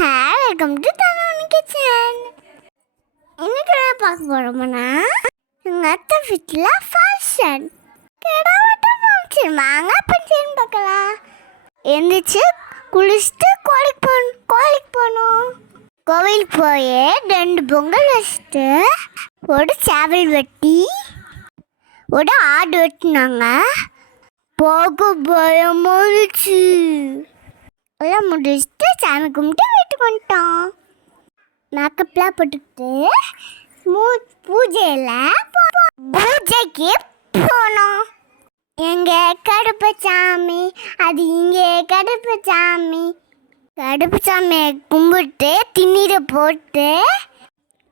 Welcome to Thanu kitchen. இன்னைக்கு என்ன பார்க்க போறோம்னா எங்கள் அத்தை வீட்டில் ஃபங்க்ஷன். வாங்க ஃபங்க்ஷன் பார்க்கலாம். எழுந்திரிச்சு குளிச்சுட்டு கோயிலுக்கு போகணும். கோவிலுக்கு போய் 2 பொங்கல் வச்சுட்டு ஒரு சேவல் வெட்டி ஒரு ஆடு வெட்டினாங்க. போக பயமாச்சு. எல்லாம் முடிச்சுட்டு சாமி கும்பிட்டு வீட்டுக்கு வந்துட்டோம். மேக்கப்லாம் போட்டுக்கிட்டு பூஜைக்கு போனோம். எங்க கடுப்பசாமி, அது இங்கே கடுப்பசாமியை கும்பிட்டு திண்ணீரை போட்டு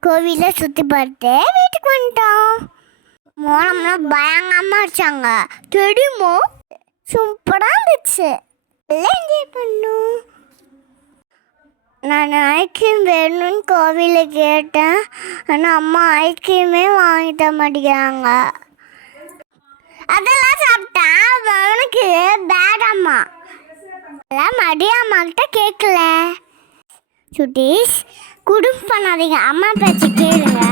கோவிலை சுற்றி பார்த்து வீட்டுக்கு வந்துட்டோம். மோனம்லாம் பயங்கரமாக வச்சாங்க தெரியுமோ, சூப்பராக இருந்துச்சு. எல்லாம் என்ஜாய் பண்ணோம். நான் ஐஸ்கிரீம் வேணும்னு கோவிலில் கேட்டேன். ஆனால் அம்மா ஐஸ்கிரீமே வாங்கி தர மாட்டேங்கிறாங்க. அதெல்லாம் சாப்பிட்டா அவனுக்கு பேடாம்மா. அதெல்லாம் மடியாம்மாக்கிட்ட கேட்கல. சுட்டீஸ் குடும்பம் பண்ணாதீங்க, அம்மா பேச்சு கேளுங்க.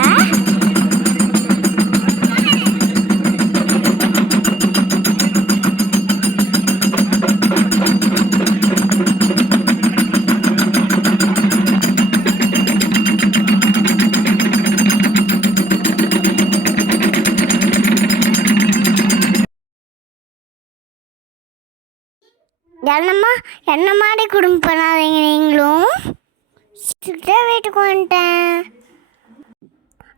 என்ன மாதிரி குடும்பம் பண்ணாதீங்க நீங்களும். வீட்டுக்கு வந்துட்டேன்.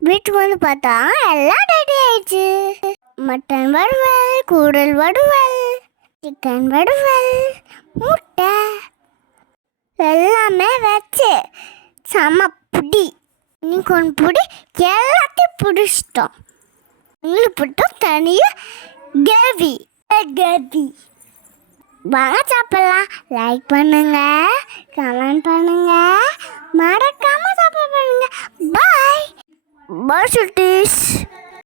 வீட்டுக்கு வந்து பார்த்தா எல்லாம் ரெடி ஆயிடுச்சு. மட்டன் வறுவல், கூடல் வறுவல், சிக்கன் வறுவல், முட்டை எல்லாமே வச்சு செம்ம பிடி. இன்னைக்கு ஒன்று பிடி எல்லாத்தையும் பிடிச்சிட்டோம். உங்களுக்கு பிடிக்கும் தனியாக கேவி. வாங்க சாப்பிடலாம். லைக் பண்ணுங்க, கமெண்ட் பண்ணுங்க, மறக்காம சாப்பிட பண்ணுங்க. பாய் பாய் சுட்டி.